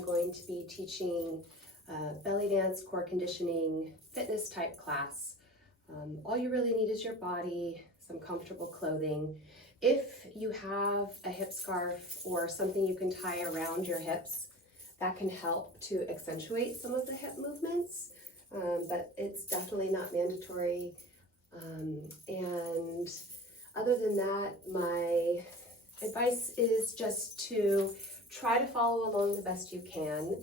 I'm going to be teaching belly dance, core conditioning, fitness type class. All you really need is your body, some comfortable clothing. If you have a hip scarf or something you can tie around your hips, that can help to accentuate some of the hip movements, but it's definitely not mandatory. And other than that, my advice is just to try to follow along the best you can.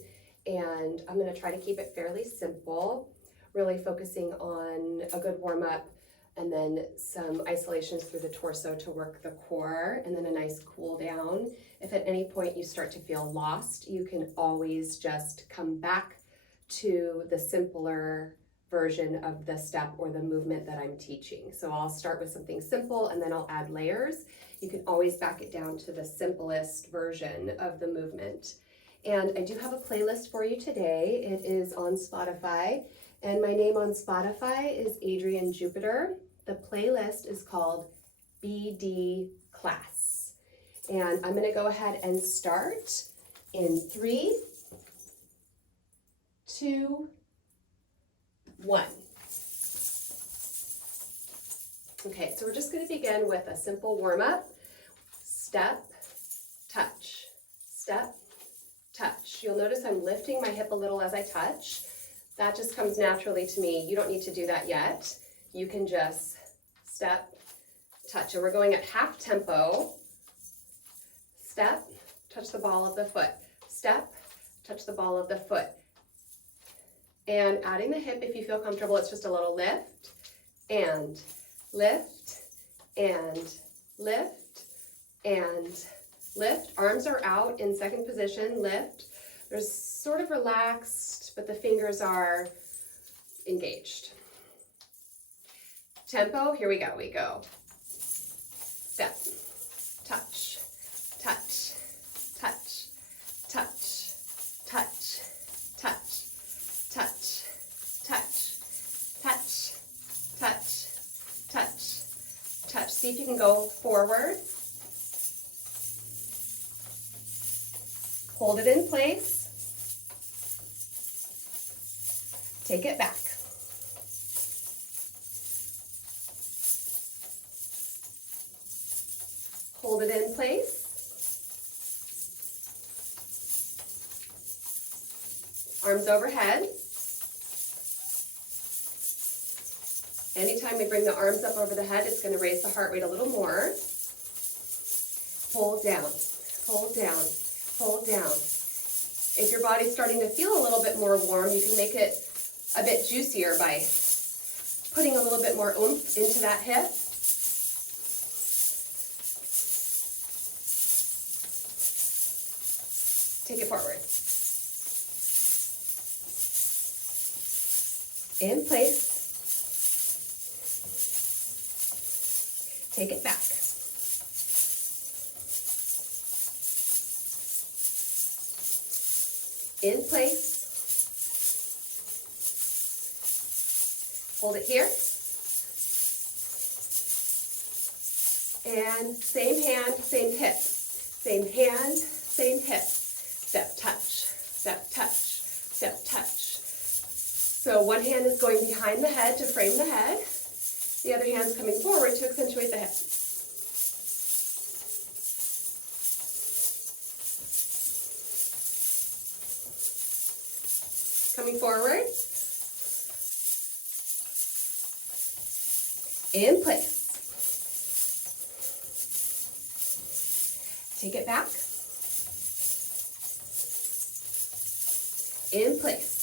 And I'm going to try to keep it fairly simple, really focusing on a good warm-up and then some isolations through the torso to work the core, and then a nice cool down. If at any point you start to feel lost, you can always just come back to the simpler version of the step or the movement that I'm teaching. So I'll start with something simple and then I'll add layers. You can always back it down to the simplest version of the movement. And I do have a playlist for you today. It is on Spotify, and my name on Spotify is Adrienne Jupiter. The playlist is called BD Class. And I'm gonna go ahead and start in 3, 2, 1. Okay, so we're just going to begin with a simple warm-up. Step, touch, step, touch. You'll notice I'm lifting my hip a little as I touch. That just comes naturally to me. You don't need to do that yet. You can just step, touch. And we're going at half tempo. Step, touch the ball of the foot. Step, touch the ball of the foot. And adding the hip, if you feel comfortable, it's just a little lift and lift and lift and lift. Arms are out in second position, lift. They're sort of relaxed, but the fingers are engaged. Tempo, here we go, Step, touch, touch, touch, touch, touch, touch, touch, touch, touch, touch, touch, touch. See if you can go forward. Hold it in place. Take it back. Hold it in place. Arms overhead. Anytime we bring the arms up over the head, it's going to raise the heart rate a little more. Hold down, hold down, hold down. If your body's starting to feel a little bit more warm, you can make it a bit juicier by putting a little bit more oomph into that hip. Take it forward. In place. Take it back. In place. Hold it here. And same hand, same hip. Same hand, same hip. Step, touch, step, touch, step, touch. So one hand is going behind the head to frame the head. The other hand's coming forward to accentuate the hip. Coming forward. In place. Take it back. In place.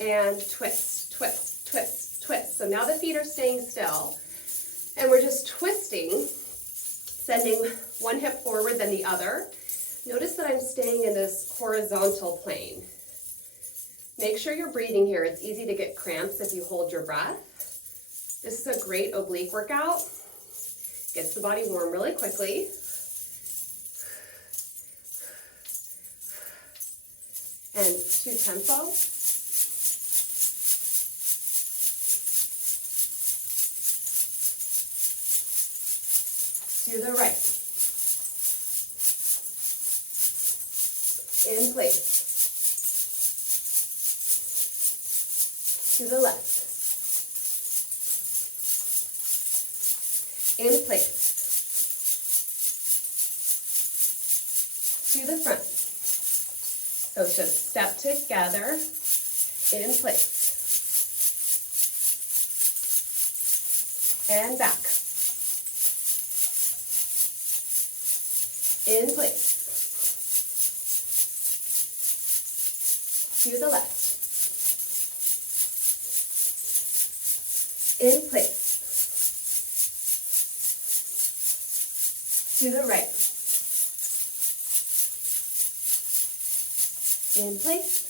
And twist, twist, twist, twist. So now the feet are staying still, and we're just twisting, sending one hip forward, then the other. Notice that I'm staying in this horizontal plane. Make sure you're breathing here. It's easy to get cramps if you hold your breath. This is a great oblique workout. Gets the body warm really quickly. And to tempo. To the right. In place. To the left. In place. To the front. So it's just step together, in place. And back. In place. To the left. In place. To the right. In place.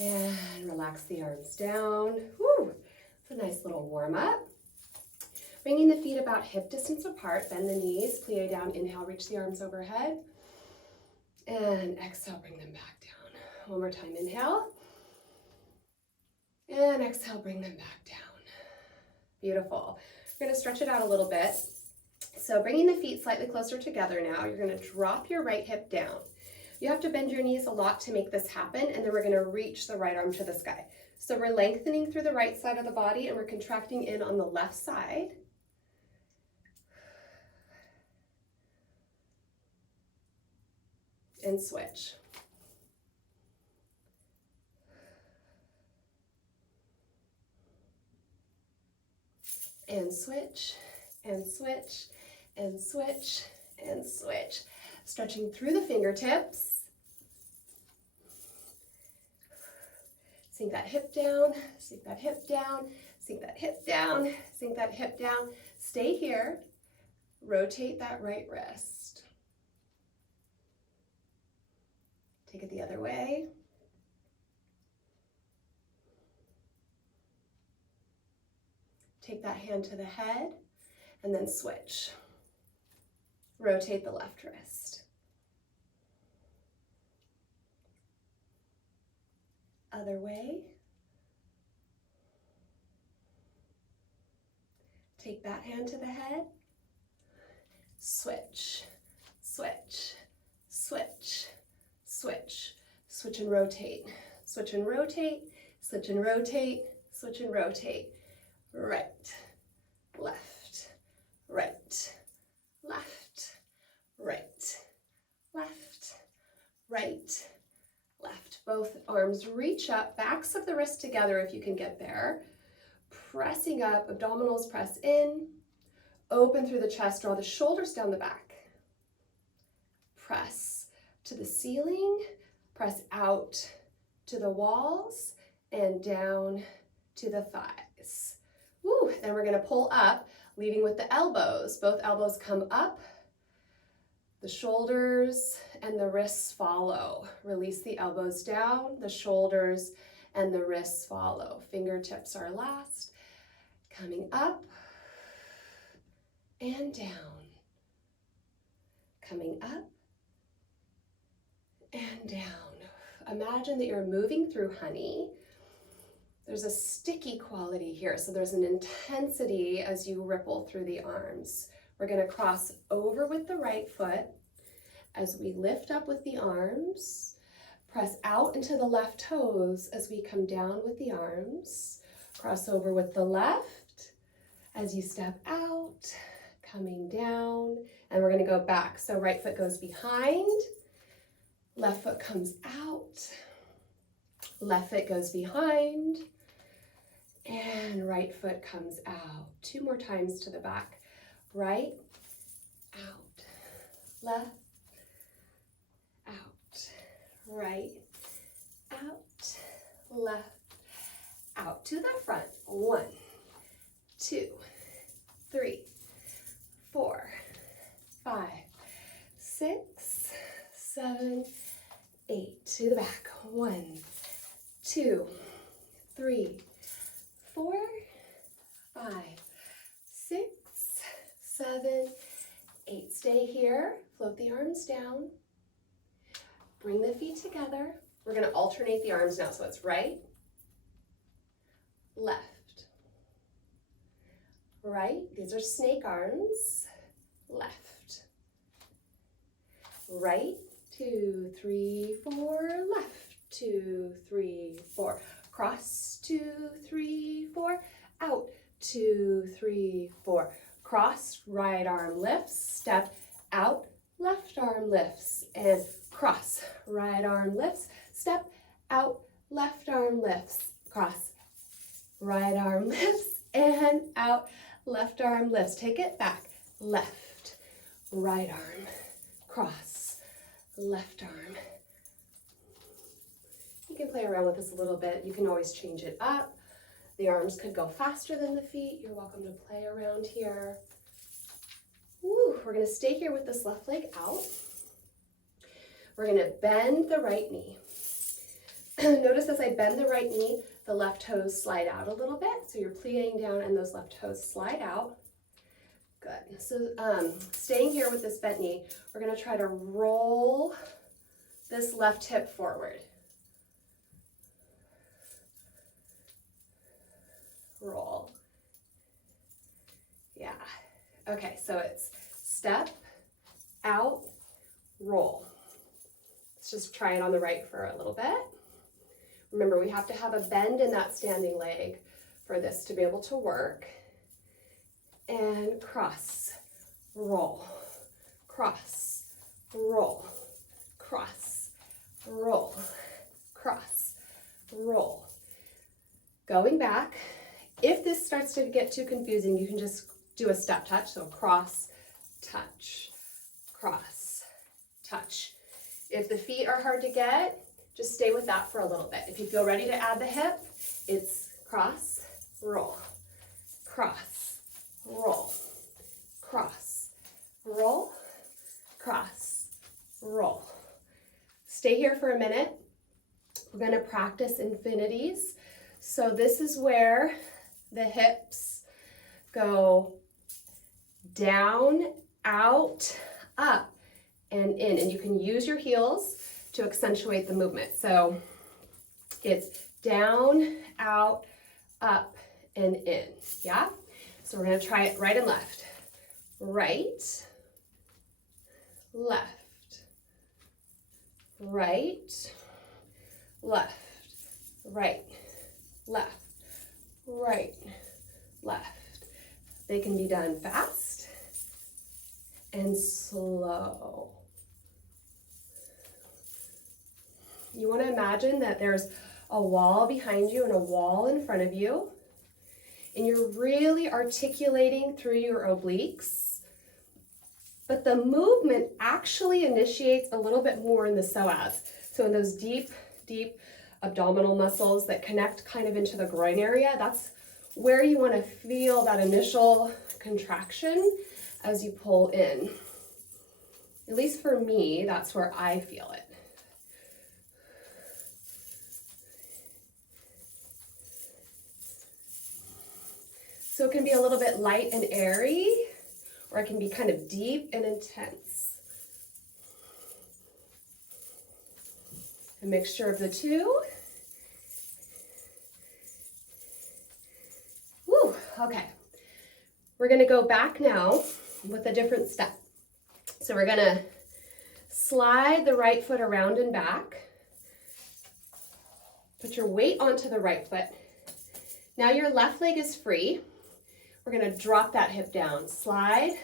And relax the arms down. Woo! It's a nice little warm up. Bringing the feet about hip distance apart, bend the knees, plie down, inhale, reach the arms overhead. And exhale, bring them back down. One more time, inhale. And exhale, bring them back down. Beautiful. We're gonna stretch it out a little bit. So bringing the feet slightly closer together now, you're gonna drop your right hip down. You have to bend your knees a lot to make this happen, and then we're gonna reach the right arm to the sky. So we're lengthening through the right side of the body and we're contracting in on the left side. And switch. And switch, and switch, and switch, and switch. Stretching through the fingertips. Sink that hip down, sink that hip down, sink that hip down, sink that hip down. Stay here. Rotate that right wrist. Take it the other way. Take that hand to the head and then switch. Rotate the left wrist. Other way. Take that hand to the head. Switch, switch, switch, switch. Switch and rotate. Switch and rotate, switch and rotate, switch and rotate. Right, left, right, left, right, left, right, left. Both arms reach up, backs of the wrist together if you can get there. Pressing up, abdominals press in, open through the chest, draw the shoulders down the back. Press to the ceiling, press out to the walls and down to the thighs. Woo, then we're gonna pull up, leading with the elbows. Both elbows come up, the shoulders and the wrists follow. Release the elbows down, the shoulders and the wrists follow. Fingertips are last. Coming up and down. Coming up and down. Imagine that you're moving through honey. There's a sticky quality here, so there's an intensity as you ripple through the arms. We're gonna cross over with the right foot as we lift up with the arms. Press out into the left toes as we come down with the arms. Cross over with the left as you step out, coming down, and we're gonna go back. So right foot goes behind, left foot comes out, left foot goes behind, and right foot comes out. 2 more times to the back. Right, out, left, out, right, out, left, out to the front. 1, 2, 3, 4, 5, 6, 7, 8. To the back. 1, 2, 3, 4, 5, 6, 7, 8. Stay here. Float the arms down. Bring the feet together. We're gonna alternate the arms now. So it's right, left, right. These are snake arms. Left, right, 2, 3, 4, left, 2, 3, 4. Cross, 2, 3, 4. Out, 2, 3, 4. Cross, right arm lifts, step out, left arm lifts, and cross, right arm lifts, step out, left arm lifts, cross, right arm lifts, and out, left arm lifts. Take it back, left, right arm, cross, left arm. You can play around with this a little bit. You can always change it up. The arms could go faster than the feet. You're welcome to play around here. Woo, we're gonna stay here with this left leg out. We're gonna bend the right knee. Notice as I bend the right knee, the left toes slide out a little bit. So you're pleating down and those left toes slide out. Good. So staying here with this bent knee, we're gonna try to roll this left hip forward. Roll. Yeah. Okay, so it's step, out, roll. Let's just try it on the right for a little bit. Remember, we have to have a bend in that standing leg for this to be able to work. And cross, roll, cross, roll, cross, roll, cross, roll. Going back. If this starts to get too confusing, you can just do a step touch. So cross, touch, cross, touch. If the feet are hard to get, just stay with that for a little bit. If you feel ready to add the hip, it's cross, roll, cross, roll, cross, roll, cross, roll. Stay here for a minute. We're going to practice infinities. So this is where the hips go down, out, up, and in. And you can use your heels to accentuate the movement. So it's down, out, up, and in. Yeah? So we're going to try it right and left. Right, left, right, left, right, left, right, left. They can be done fast and slow. You want to imagine that there's a wall behind you and a wall in front of you, and you're really articulating through your obliques, but the movement actually initiates a little bit more in the psoas. So in those deep, deep abdominal muscles that connect kind of into the groin area, that's where you want to feel that initial contraction as you pull in. At least for me, that's where I feel it. So it can be a little bit light and airy, or it can be kind of deep and intense. A mixture of the two. Woo, okay. We're gonna go back now with a different step. So we're gonna slide the right foot around and back. Put your weight onto the right foot. Now your left leg is free. We're gonna drop that hip down. Slide,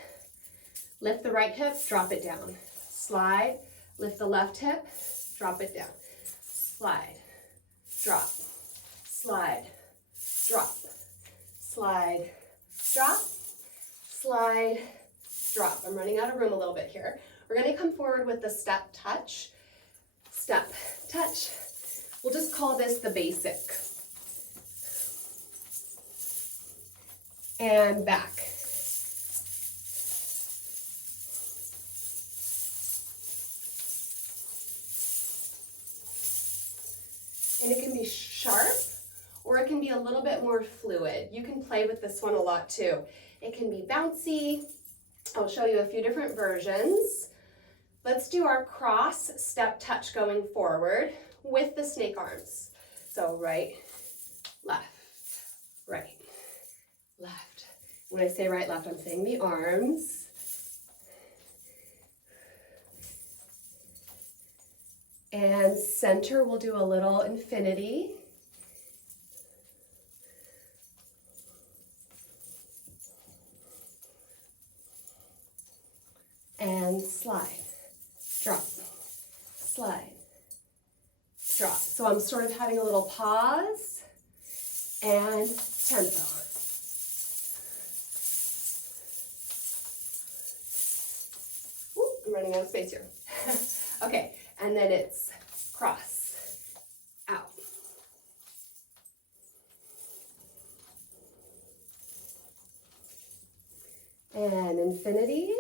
lift the right hip, drop it down. Slide, lift the left hip, drop it down. Slide, drop, slide, drop, slide, drop, slide, drop. I'm running out of room a little bit here. We're gonna come forward with the step touch, step touch. We'll just call this the basic. And back. And it can be sharp, or it can be a little bit more fluid. You can play with this one a lot too. It can be bouncy. I'll show you a few different versions. Let's do our cross step touch going forward with the snake arms. So right, left, right, left. When I say right, left, I'm saying the arms. And center, we'll do a little infinity. And slide, drop, slide, drop. So I'm sort of having a little pause and tempo. Whoop, I'm running out of space here. Okay, and then it's cross, out. And infinities.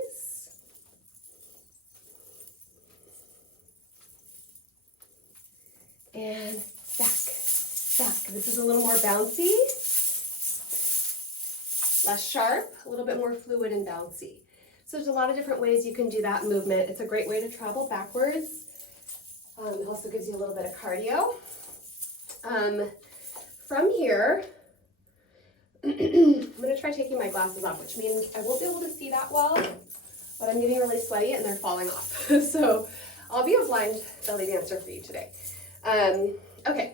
And back, back. This is a little more bouncy, less sharp, a little bit more fluid and bouncy. So there's a lot of different ways you can do that movement. It's a great way to travel backwards. It also gives you a little bit of cardio. From here, I'm gonna try taking my glasses off, which means I won't be able to see that well, but I'm getting really sweaty and they're falling off. So I'll be a blind belly dancer for you today. Okay,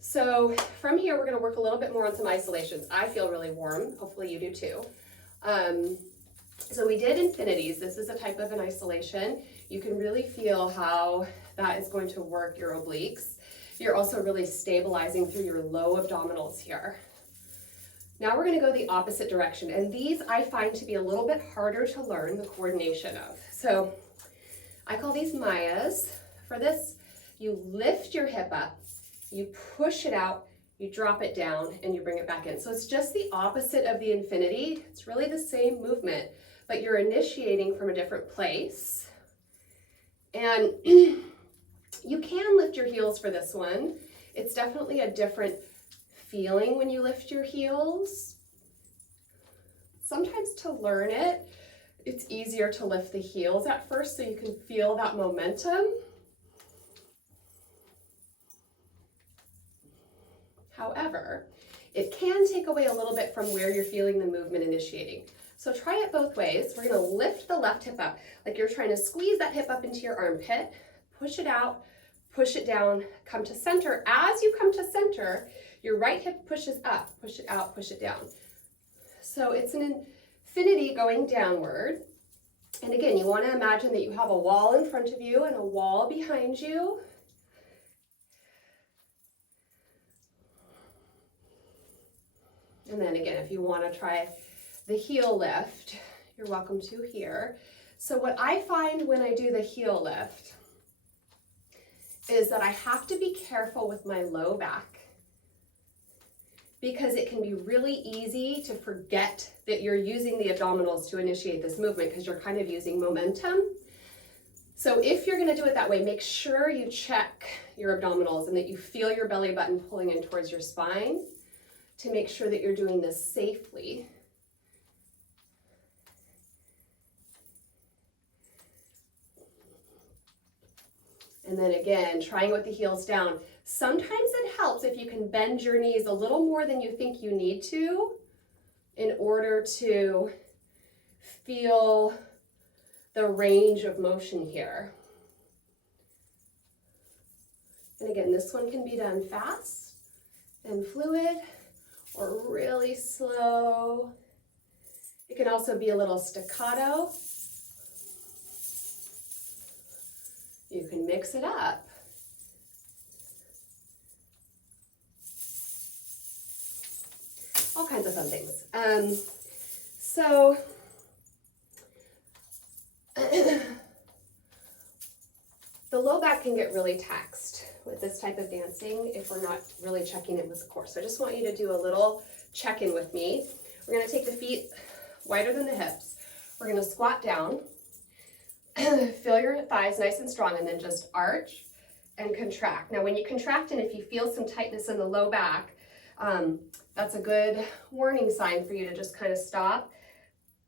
so from here, we're gonna work a little bit more on some isolations. I feel really warm, hopefully you do too. So we did infinities. This is a type of an isolation. You can really feel how that is going to work your obliques. You're also really stabilizing through your low abdominals here. Now we're gonna go the opposite direction. And these I find to be a little bit harder to learn the coordination of. So I call these Mayas. For this, you lift your hip up, you push it out, you drop it down, and you bring it back in. So it's just the opposite of the infinity. It's really the same movement, but you're initiating from a different place. And you can lift your heels for this one. It's definitely a different feeling when you lift your heels. Sometimes to learn it, it's easier to lift the heels at first so you can feel that momentum. However, it can take away a little bit from where you're feeling the movement initiating. So try it both ways. We're gonna lift the left hip up, like you're trying to squeeze that hip up into your armpit, push it out, push it down, come to center. As you come to center, your right hip pushes up, push it out, push it down. So it's an infinity going downward. And again, you wanna imagine that you have a wall in front of you and a wall behind you. And then again, if you want to try the heel lift, you're welcome to here. So what I find when I do the heel lift is that I have to be careful with my low back because it can be really easy to forget that you're using the abdominals to initiate this movement because you're kind of using momentum. So if you're going to do it that way, make sure you check your abdominals and that you feel your belly button pulling in towards your spine, to make sure that you're doing this safely. And then again, trying with the heels down. Sometimes it helps if you can bend your knees a little more than you think you need to in order to feel the range of motion here. And again, this one can be done fast and fluid, or really slow. It can also be a little staccato. You can mix it up. All kinds of fun things. So the low back can get really taxed with this type of dancing if we're not really checking in with the core. So I just want you to do a little check-in with me. We're gonna take the feet wider than the hips. We're gonna squat down, feel your thighs nice and strong, and then just arch and contract. Now when you contract and if you feel some tightness in the low back, that's a good warning sign for you to just kind of stop,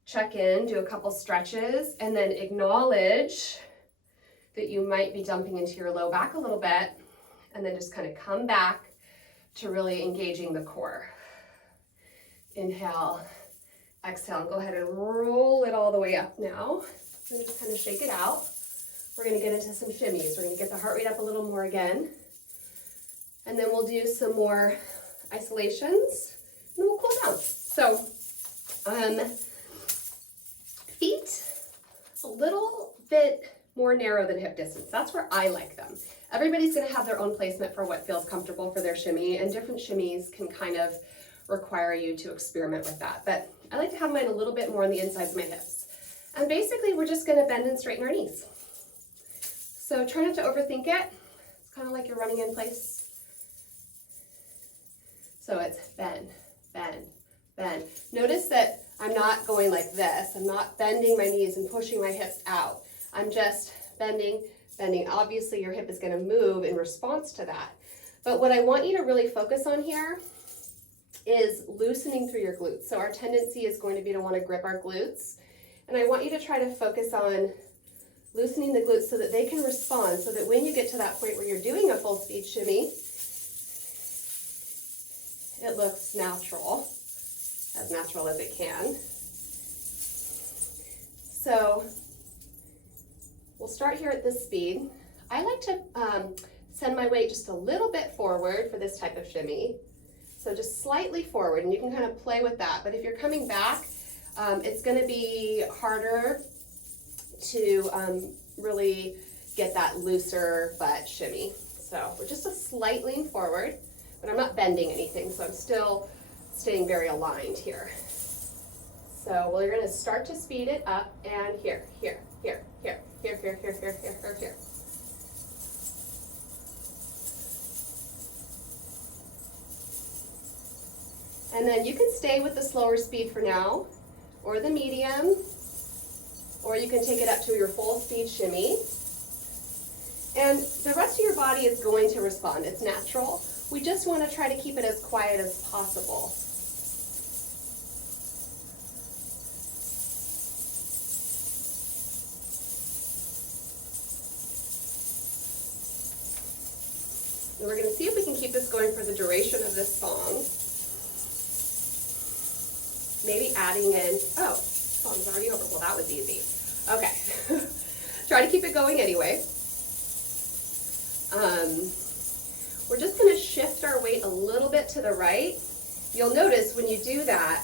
check in, do a couple stretches, and then acknowledge that you might be dumping into your low back a little bit, and then just kind of come back to really engaging the core. Inhale, exhale, and go ahead and roll it all the way up now. And just kind of shake it out. We're gonna get into some shimmies. We're gonna get the heart rate up a little more again. And then we'll do some more isolations, and then we'll cool down. So, feet, a little bit more narrow than hip distance. That's where I like them. Everybody's gonna have their own placement for what feels comfortable for their shimmy, and different shimmies can kind of require you to experiment with that. But I like to have mine a little bit more on the insides of my hips. And basically, we're just gonna bend and straighten our knees. So try not to overthink it. It's kind of like you're running in place. So it's bend, bend, bend. Notice that I'm not going like this. I'm not bending my knees and pushing my hips out. I'm just bending, bending. Obviously, your hip is going to move in response to that. But what I want you to really focus on here is loosening through your glutes. So our tendency is going to be to want to grip our glutes. And I want you to try to focus on loosening the glutes so that they can respond, so that when you get to that point where you're doing a full speed shimmy, it looks natural as it can. So we'll start here at this speed. I like to send my weight just a little bit forward for this type of shimmy. So just slightly forward, and you can kind of play with that. But if you're coming back, it's gonna be harder to really get that looser butt shimmy. So we're just a slight lean forward, but I'm not bending anything, so I'm still staying very aligned here. So we're gonna start to speed it up, and here, here, here, here, here, here, here, here, here, here, here. And then you can stay with the slower speed for now, or the medium, or you can take it up to your full speed shimmy. And the rest of your body is going to respond. It's natural. We just want to try to keep it as quiet as possible. And we're going to see if we can keep this going for the duration of this song. Maybe adding in, oh, song's already over. Well, that was easy. Okay. Try to keep it going anyway. We're just going to shift our weight a little bit to the right. You'll notice when you do that,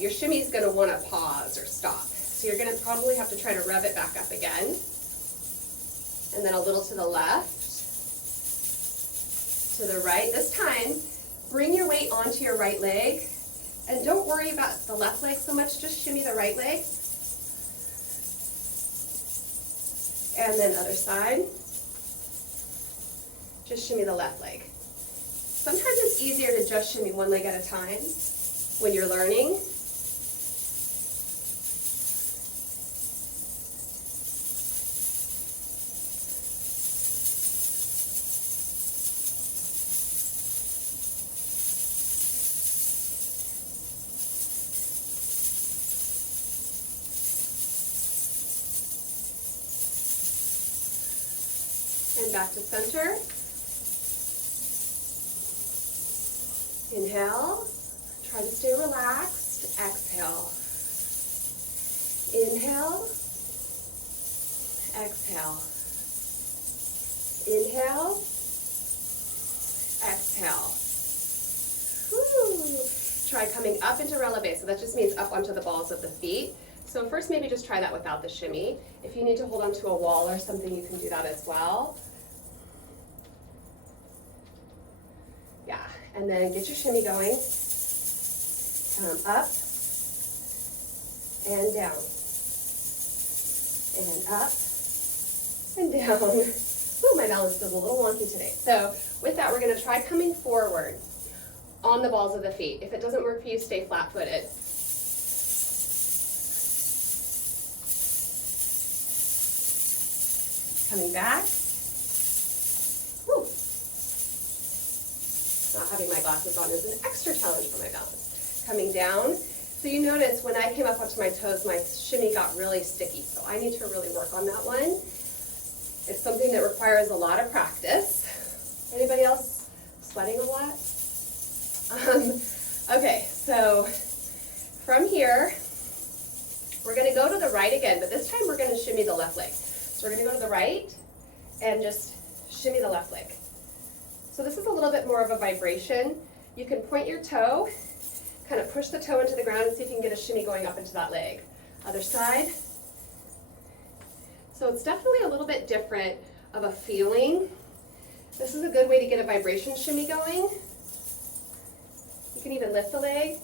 your shimmy is going to want to pause or stop. So you're going to probably have to try to rev it back up again. And then a little to the left, to the right. This time, bring your weight onto your right leg. And don't worry about the left leg so much, just shimmy the right leg. And then other side. Just shimmy the left leg. Sometimes it's easier to just shimmy one leg at a time when you're learning. And back to center. Inhale, try to stay relaxed. Exhale. Inhale, exhale. Inhale, exhale. Woo. Try coming up into releve. So that just means up onto the balls of the feet. So first maybe just try that without the shimmy. If you need to hold onto a wall or something, you can do that as well. Yeah, and then get your shimmy going. Come up and down. And up and down. Ooh, my balance feels a little wonky today. So with that, we're gonna try coming forward on the balls of the feet. If it doesn't work for you, stay flat-footed. Coming back. Woo. Not having my glasses on is an extra challenge for my balance. Coming down. So you notice when I came up onto my toes, my shimmy got really sticky. So I need to really work on that one. It's something that requires a lot of practice. Anybody else sweating a lot? Okay, so from here, we're gonna go to the right again, but this time we're gonna shimmy the left leg. So we're gonna go to the right and just shimmy the left leg. So this is a little bit more of a vibration. You can point your toe, kind of push the toe into the ground and see if you can get a shimmy going up into that leg. Other side. So it's definitely a little bit different of a feeling. This is a good way to get a vibration shimmy going. You can even lift the leg.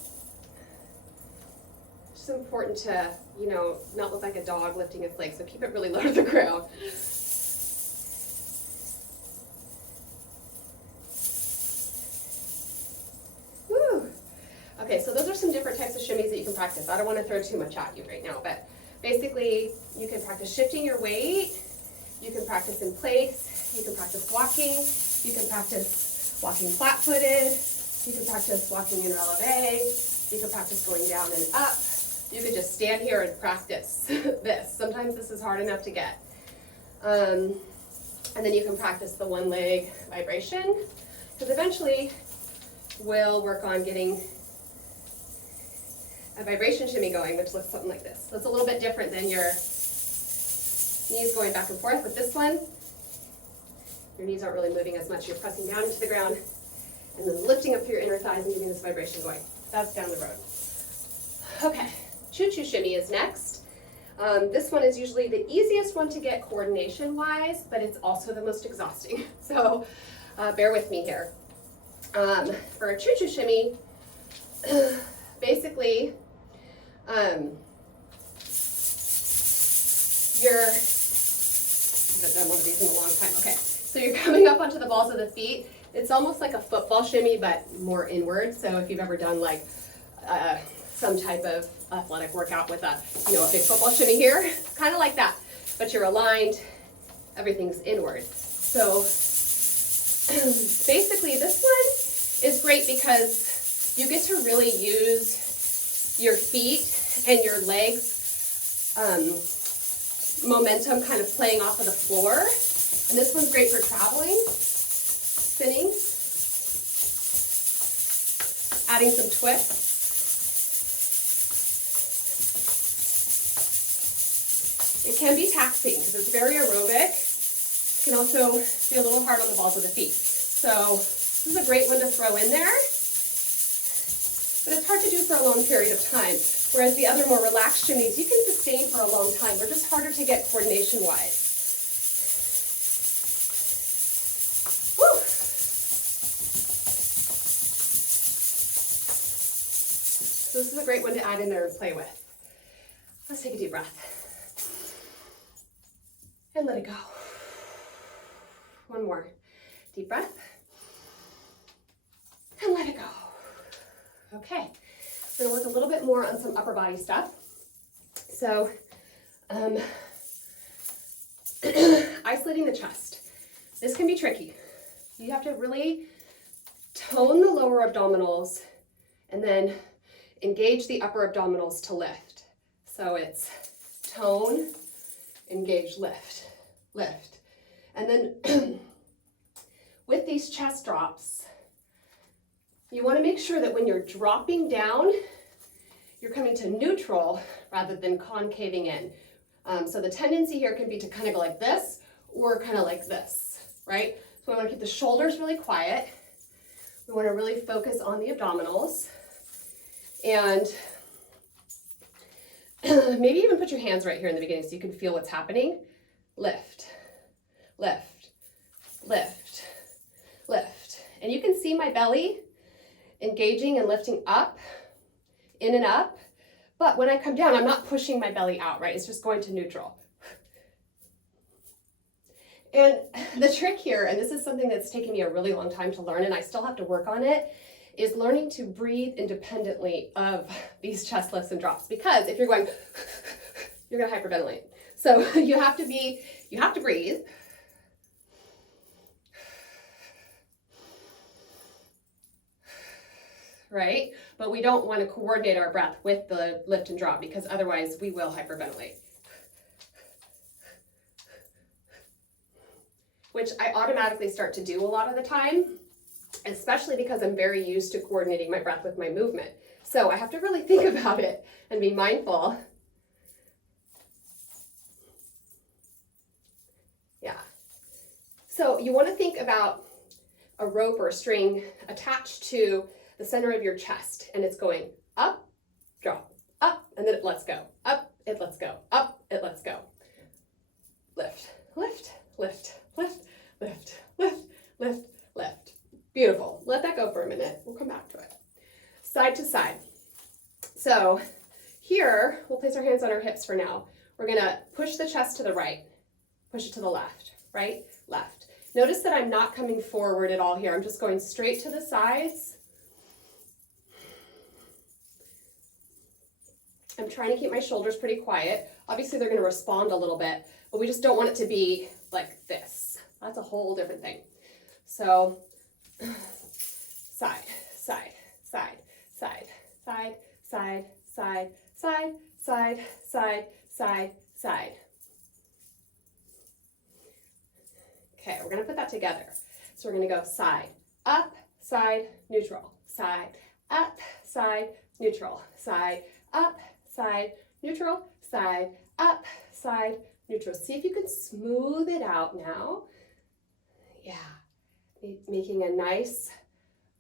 It's important to, you know, not look like a dog lifting its leg, so keep it really low to the ground. Woo. Okay, so those are some different types of shimmies that you can practice. I don't want to throw too much at you right now, but basically you can practice shifting your weight, you can practice in place, you can practice walking, you can practice walking flat-footed, you can practice walking in releve, you can practice going down and up. You could just stand here and practice this. Sometimes this is hard enough to get. And then you can practice the one leg vibration, because eventually we'll work on getting a vibration shimmy going, which looks something like this. So it's a little bit different than your knees going back and forth. With this one, your knees aren't really moving as much. You're pressing down into the ground and then lifting up through your inner thighs and getting this vibration going. That's down the road. Okay. Choo-choo shimmy is next. This one is usually the easiest one to get coordination-wise, but it's also the most exhausting. So bear with me here. For a choo-choo shimmy, basically, I haven't done one of these in a long time. Okay, so you're coming up onto the balls of the feet. It's almost like a football shimmy, but more inward. So if you've ever done like some type of athletic workout with a, you know, a big football shimmy here, kind of like that, but you're aligned, everything's inward. So basically this one is great because you get to really use your feet and your legs momentum kind of playing off of the floor. And this one's great for traveling, spinning, adding some twists. It can be taxing because it's very aerobic. It can also be a little hard on the balls of the feet. So this is a great one to throw in there. But it's hard to do for a long period of time. Whereas the other more relaxed shimmies, you can sustain for a long time. They're just harder to get coordination-wise. Woo! So this is a great one to add in there and play with. Let's take a deep breath. And let it go. One more. Deep breath. And let it go. Okay. We're going to work a little bit more on some upper body stuff. So, isolating the chest. This can be tricky. You have to really tone the lower abdominals and then engage the upper abdominals to lift. So it's tone, engage, lift, lift. And then with these chest drops, you want to make sure that when you're dropping down, you're coming to neutral rather than concaving in. So the tendency here can be to kind of go like this or kind of like this, right? So we want to keep the shoulders really quiet. We want to really focus on the abdominals. And maybe even put your hands right here in the beginning so you can feel what's happening. Lift, lift, lift, lift. And you can see my belly engaging and lifting up, in and up. But when I come down, I'm not pushing my belly out, right? It's just going to neutral. And the trick here, and this is something that's taken me a really long time to learn, and I still have to work on it, is learning to breathe independently of these chest lifts and drops. Because if you're going, you're gonna hyperventilate. So you have to breathe. right? But we don't want to coordinate our breath with the lift and drop because otherwise we will hyperventilate. Which I automatically start to do a lot of the time, especially because I'm very used to coordinating my breath with my movement. So I have to really think about it and be mindful. Yeah. So you want to think about a rope or a string attached to the center of your chest, and it's going up, drop, up, and then it lets go. Up, it lets go. Up, it lets go. Lift, lift, lift, lift, lift, lift, lift, lift. Beautiful. Let that go for a minute. We'll come back to it. Side to side. So here, we'll place our hands on our hips for now. We're gonna push the chest to the right, push it to the left, right, left. Notice that I'm not coming forward at all here. I'm just going straight to the sides. I'm trying to keep my shoulders pretty quiet. Obviously they're gonna respond a little bit, but we just don't want it to be like this. That's a whole different thing. So, side, side, side, side, side, side, side, side, side, side, side, side. Okay, we're gonna put that together. So we're gonna go side, up, side, neutral, side, up, side, neutral, side, up, side, neutral, side, up, side, neutral. See if you can smooth it out now. Yeah, making a nice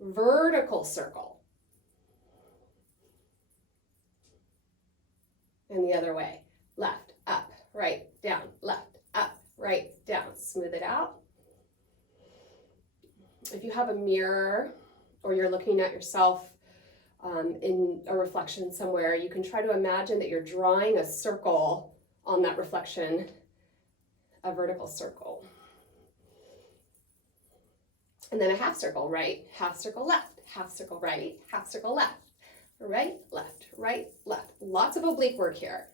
vertical circle. And the other way, left, up, right, down, left, up, right, down. Smooth it out. If you have a mirror or you're looking at yourself in a reflection somewhere, you can try to imagine that you're drawing a circle on that reflection, a vertical circle. And then a half circle right, half circle left, half circle right, half circle left, right, left, right, left. Lots of oblique work here.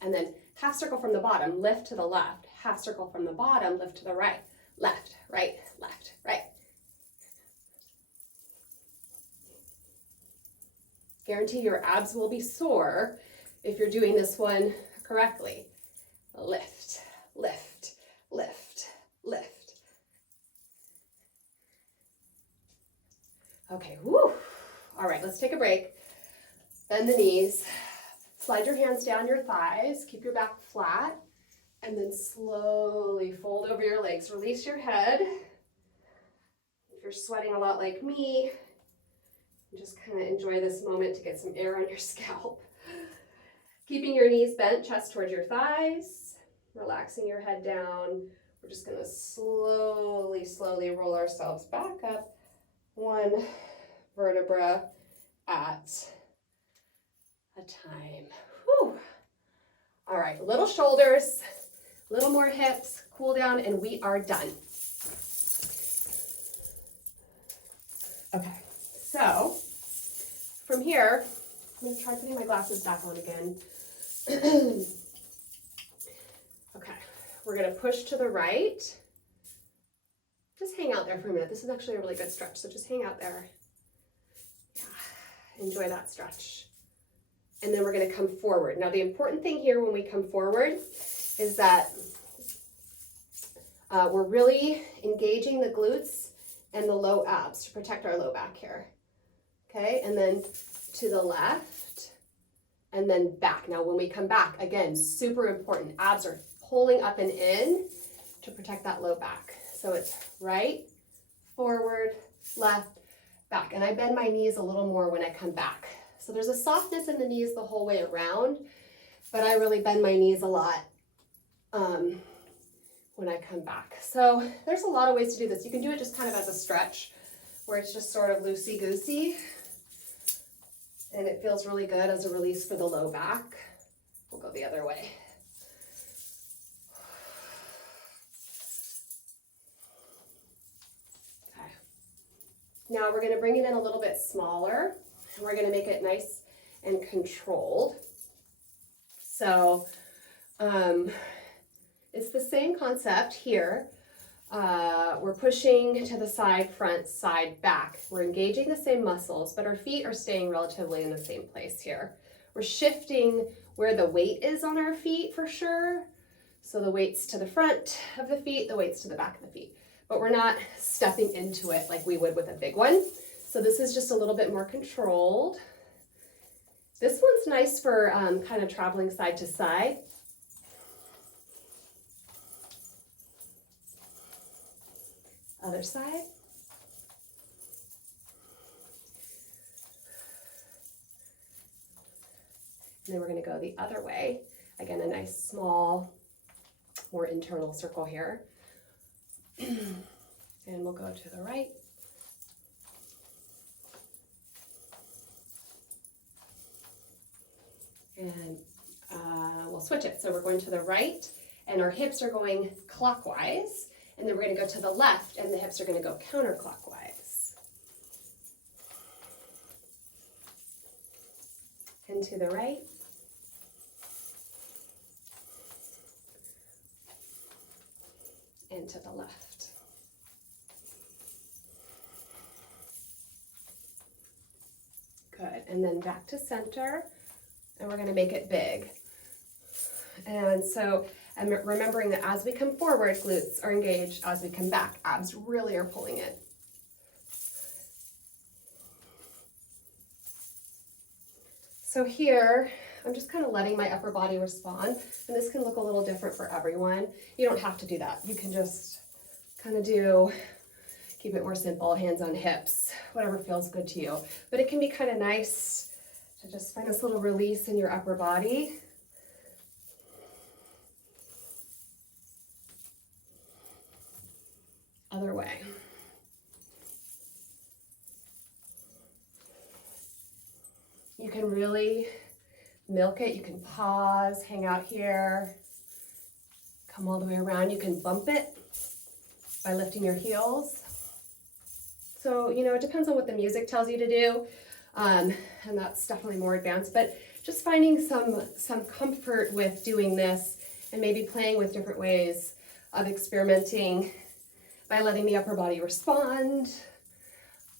And then half circle from the bottom, lift to the left, half circle from the bottom, lift to the right, left, right, left, right. Guarantee your abs will be sore if you're doing this one correctly. Lift, lift, lift, lift. Okay, whoo. All right, let's take a break. Bend the knees, slide your hands down your thighs, keep your back flat, and then slowly fold over your legs. Release your head. If you're sweating a lot like me, just kind of enjoy this moment to get some air on your scalp. Keeping your knees bent, chest towards your thighs, relaxing your head down. We're just gonna slowly roll ourselves back up, one vertebra at a time. Whew. All right, little shoulders, little more hips, cool down, and we are done. Okay, so from here, I'm gonna try putting my glasses back on again. Okay, we're gonna push to the right. Just hang out there for a minute. This is actually a really good stretch, so just hang out there. Yeah, enjoy that stretch. And then we're gonna come forward. Now the important thing here when we come forward is that we're really engaging the glutes and the low abs to protect our low back here. Okay, and then to the left, and then back. Now when we come back, again, super important, abs are pulling up and in to protect that low back. So it's right, forward, left, back. And I bend my knees a little more when I come back. So there's a softness in the knees the whole way around, but I really bend my knees a lot when I come back. So there's a lot of ways to do this. You can do it just kind of as a stretch where it's just sort of loosey-goosey. And it feels really good as a release for the low back. We'll go the other way. Okay. Now we're gonna bring it in a little bit smaller. And we're gonna make it nice and controlled. So it's the same concept here. We're pushing to the side, front, side, back. We're engaging the same muscles, but our feet are staying relatively in the same place here. We're shifting where the weight is on our feet for sure. So the weight's to the front of the feet, the weight's to the back of the feet. But we're not stepping into it like we would with a big one. So this is just a little bit more controlled. This one's nice for kind of traveling side to side. Other side. And then we're going to go the other way. Again, a nice small, more internal circle here. And we'll go to the right. And we'll switch it. So we're going to the right, and our hips are going clockwise. And then we're going to go to the left, and the hips are going to go counterclockwise. And to the right. And to the left. Good. And then back to center, and we're going to make it big. And so I'm remembering that as we come forward, glutes are engaged. As we come back, abs really are pulling in. So here, I'm just kind of letting my upper body respond. And this can look a little different for everyone. You don't have to do that. You can just kind of keep it more simple, hands on hips, whatever feels good to you. But it can be kind of nice to just find this little release in your upper body. Other way. You can really milk it. You can pause, hang out here, come all the way around. You can bump it by lifting your heels. So, it depends on what the music tells you to do. And that's definitely more advanced, but just finding some comfort with doing this and maybe playing with different ways of experimenting by letting the upper body respond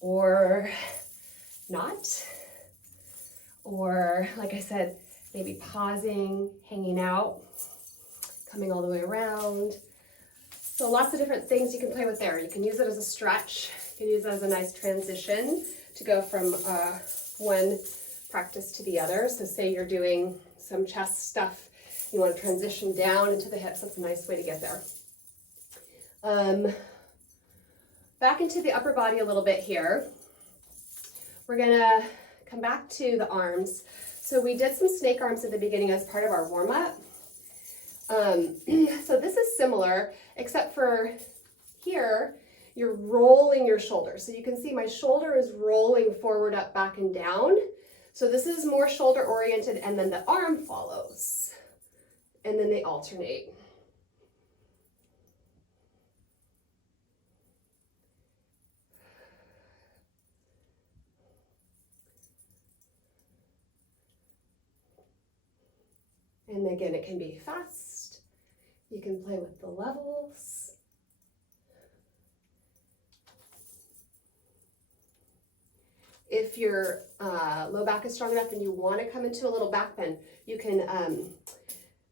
or not. Or, like I said, maybe pausing, hanging out, coming all the way around. So lots of different things you can play with there. You can use it as a stretch. You can use it as a nice transition to go from one practice to the other. So say you're doing some chest stuff, you want to transition down into the hips. That's a nice way to get there. Back into the upper body a little bit here. We're gonna come back to the arms. So we did some snake arms at the beginning as part of our warm-up. So this is similar, except for here, you're rolling your shoulder. So you can see my shoulder is rolling forward, up, back, and down. So this is more shoulder oriented, and then the arm follows. And then they alternate. And again, it can be fast. You can play with the levels. If your low back is strong enough and you want to come into a little back bend, you can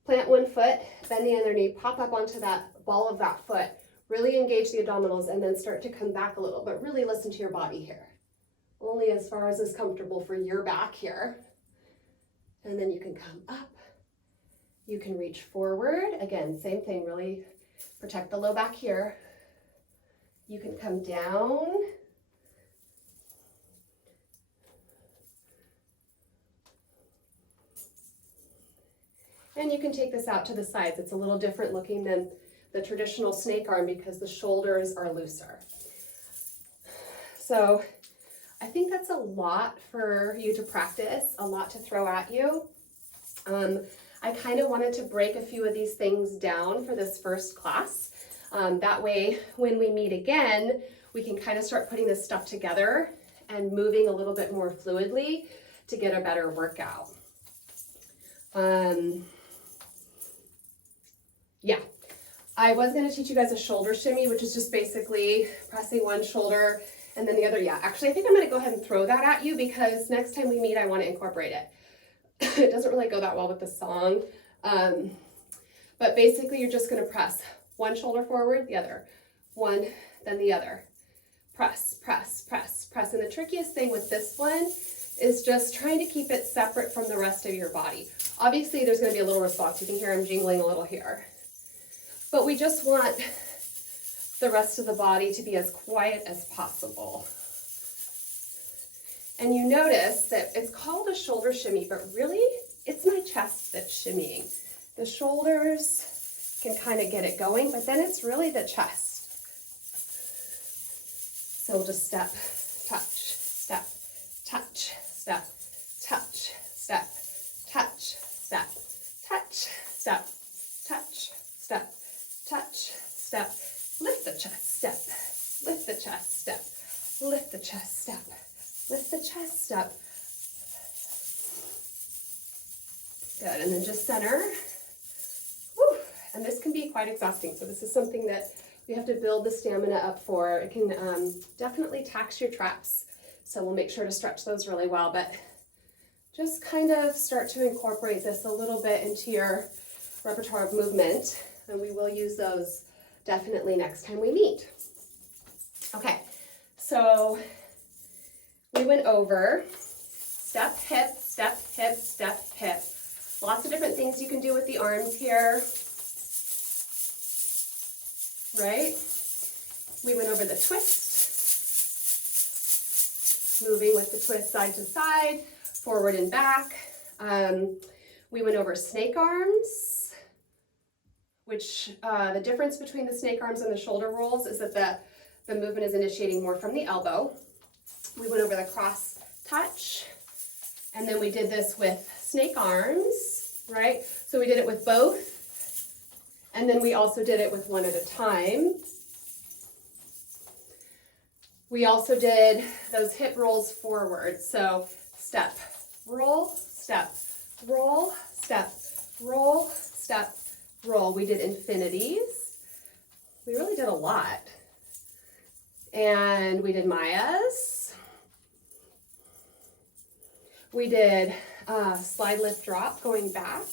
plant one foot, bend the other knee, pop up onto that ball of that foot, really engage the abdominals, and then start to come back a little, but really listen to your body here. Only as far as is comfortable for your back here. And then you can come up. You can reach forward. Again, same thing, really protect the low back here. You can come down. And you can take this out to the sides. It's a little different looking than the traditional snake arm because the shoulders are looser. So I think that's a lot for you to practice, a lot to throw at you. I kind of wanted to break a few of these things down for this first class. That way, when we meet again, we can kind of start putting this stuff together and moving a little bit more fluidly to get a better workout. Yeah, I was going to teach you guys a shoulder shimmy, which is just basically pressing one shoulder and then the other. Yeah, actually, I think I'm going to go ahead and throw that at you because next time we meet, I want to incorporate it. It doesn't really go that well with the song. But basically, you're just going to press one shoulder forward, the other, one, then the other. Press, press, press, press. And the trickiest thing with this one is just trying to keep it separate from the rest of your body. Obviously, there's going to be a little response. You can hear I'm jingling a little here. But we just want the rest of the body to be as quiet as possible. And you notice that it's called a shoulder shimmy, but really it's my chest that's shimmying. The shoulders can kind of get it going, but then it's really the chest. So we'll just step, touch, step, touch, step, touch, step, touch, step, touch, step, touch, step, touch, step, lift the chest, step, lift the chest, step, lift the chest, step, lift the chest, step. Good, and then just center. Whew. And this can be quite exhausting, so this is something that we have to build the stamina up for. It can definitely tax your traps, so we'll make sure to stretch those really well, but just kind of start to incorporate this a little bit into your repertoire of movement, and we will use those definitely next time we meet. Okay, so we went over step, hip, step, hip, step, hip. Lots of different things you can do with the arms here, right? We went over the twist, moving with the twist side to side, forward and back. We went over snake arms, which the difference between the snake arms and the shoulder rolls is that the movement is initiating more from the elbow. We went over the cross touch, and then we did this with snake arms, right? So we did it with both, and then we also did it with one at a time. We also did those hip rolls forward. So step, roll, step, roll, step, roll, step, roll. We did infinities. We really did a lot. And we did Mayas. We did slide, lift, drop going back.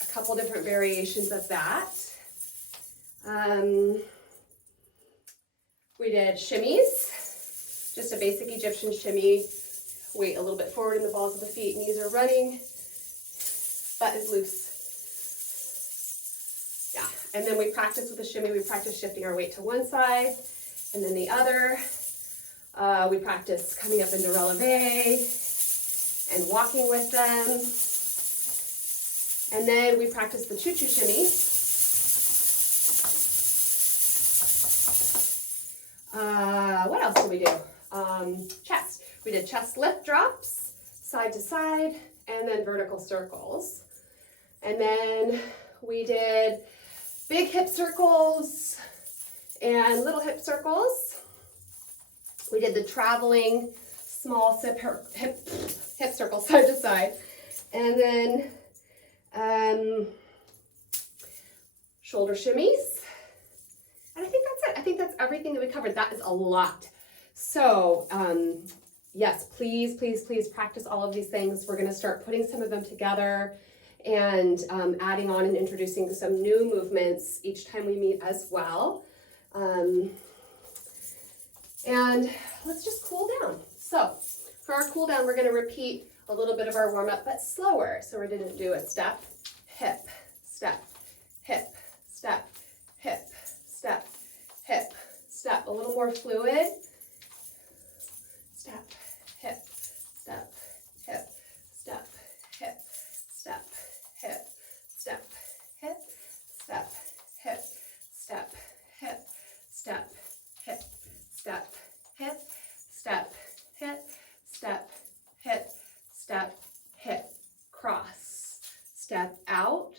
A couple different variations of that. We did shimmies, just a basic Egyptian shimmy. Weight a little bit forward in the balls of the feet, knees are running, butt is loose. Yeah, and then we practice with the shimmy, we practice shifting our weight to one side and then the other. We practice coming up into releve and walking with them. And then we practice the choo-choo shimmy. What else did we do? Chest. We did chest lift drops, side to side, and then vertical circles. And then we did big hip circles and little hip circles. We did the traveling small hip circle side to side. And then shoulder shimmies. And I think that's it. I think that's everything that we covered. That is a lot. So yes, please, please, please practice all of these things. We're going to start putting some of them together and adding on and introducing some new movements each time we meet as well. And let's just cool down. So for our cool down, we're going to repeat a little bit of our warm up, but slower. So we're going to do a step, hip, step, hip, step, hip, step, hip, step. A little more fluid. Step, hip, step, hip, step, hip, step, hip, step, hip, step, hip, step, hip, step, hip, step, hip, step, hip, step, hip, step, hip, cross, step out,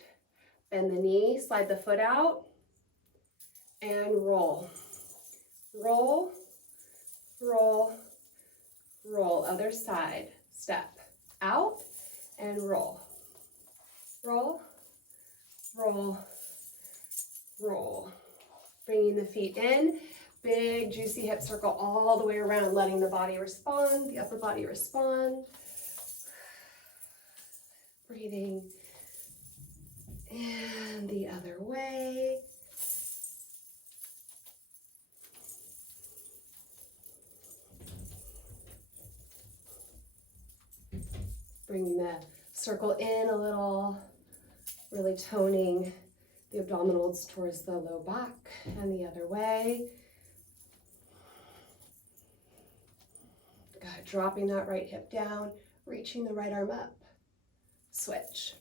bend the knee, slide the foot out, and roll, roll, roll, roll, other side, step out and roll, roll, roll, roll. Bringing the feet in, big juicy hip circle all the way around, letting the body respond, the upper body respond. Breathing, and the other way. Bringing the circle in a little, really toning the abdominals towards the low back, and the other way. Good, dropping that right hip down, reaching the right arm up. Switch.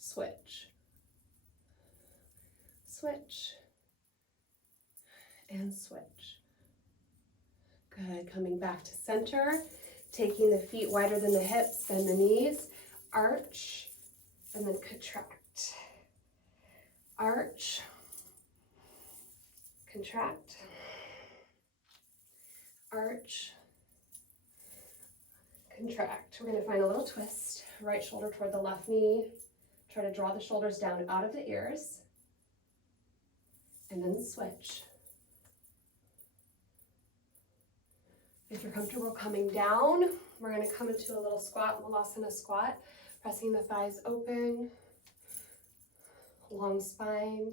Switch. Switch. And switch. Good, coming back to center, taking the feet wider than the hips, bend the knees, arch, and then contract. Arch, contract, arch, contract. We're going to find a little twist, right shoulder toward the left knee. Try to draw the shoulders down out of the ears, and then switch. If you're comfortable coming down, we're going to come into a little squat, Malasana squat, pressing the thighs open, long spine,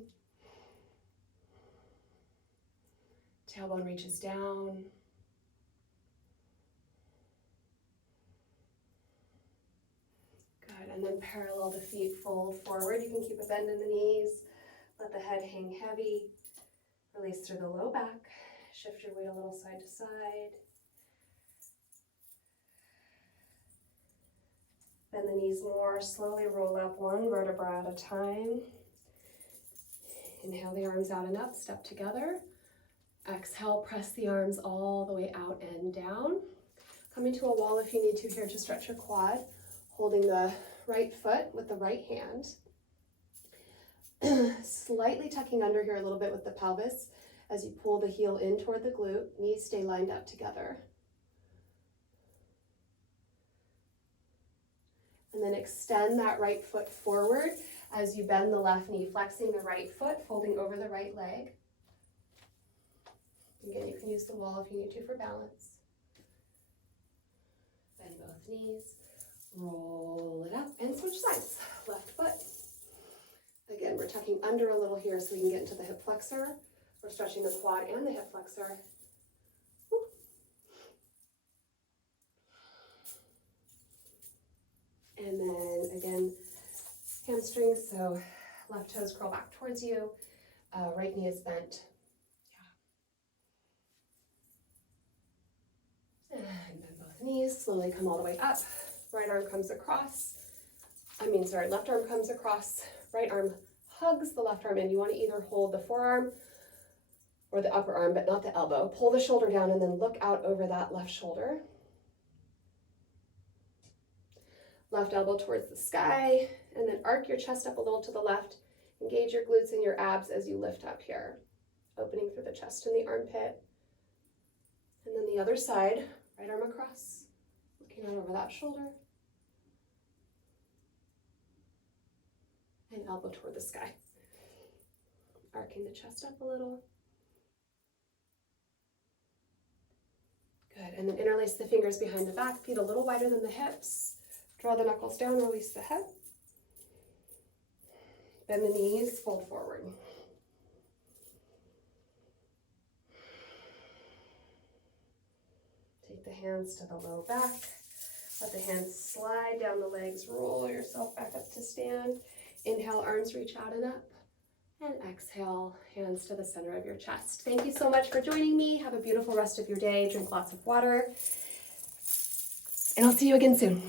tailbone reaches down. Good, and then parallel the feet, fold forward. You can keep a bend in the knees, let the head hang heavy, release through the low back, shift your weight a little side to side. Bend the knees more, slowly roll up one vertebra at a time. Inhale the arms out and up, step together. Exhale, press the arms all the way out and down. Coming to a wall if you need to here to stretch your quad, holding the right foot with the right hand. Slightly tucking under here a little bit with the pelvis as you pull the heel in toward the glute, knees stay lined up together. And then extend that right foot forward as you bend the left knee, flexing the right foot, folding over the right leg. Again, you can use the wall if you need to for balance. Bend both knees, roll it up, and switch sides. Left foot. Again, we're tucking under a little here so we can get into the hip flexor. We're stretching the quad and the hip flexor. And then again, hamstrings, so left toes curl back towards you, right knee is bent. Yeah. And bend both knees, slowly come all the way up. Right arm comes across, left arm comes across, right arm hugs the left arm in. You want to either hold the forearm or the upper arm, but not the elbow. Pull the shoulder down and then look out over that left shoulder. Left elbow towards the sky, and then arc your chest up a little to the left. Engage your glutes and your abs as you lift up here. Opening through the chest and the armpit. And then the other side, right arm across, looking out over that shoulder. And elbow toward the sky. Arcing the chest up a little. Good, and then interlace the fingers behind the back, feet a little wider than the hips. Draw the knuckles down, release the head. Bend the knees, fold forward. Take the hands to the low back. Let the hands slide down the legs. Roll yourself back up to stand. Inhale, arms reach out and up. And exhale, hands to the center of your chest. Thank you so much for joining me. Have a beautiful rest of your day. Drink lots of water. And I'll see you again soon.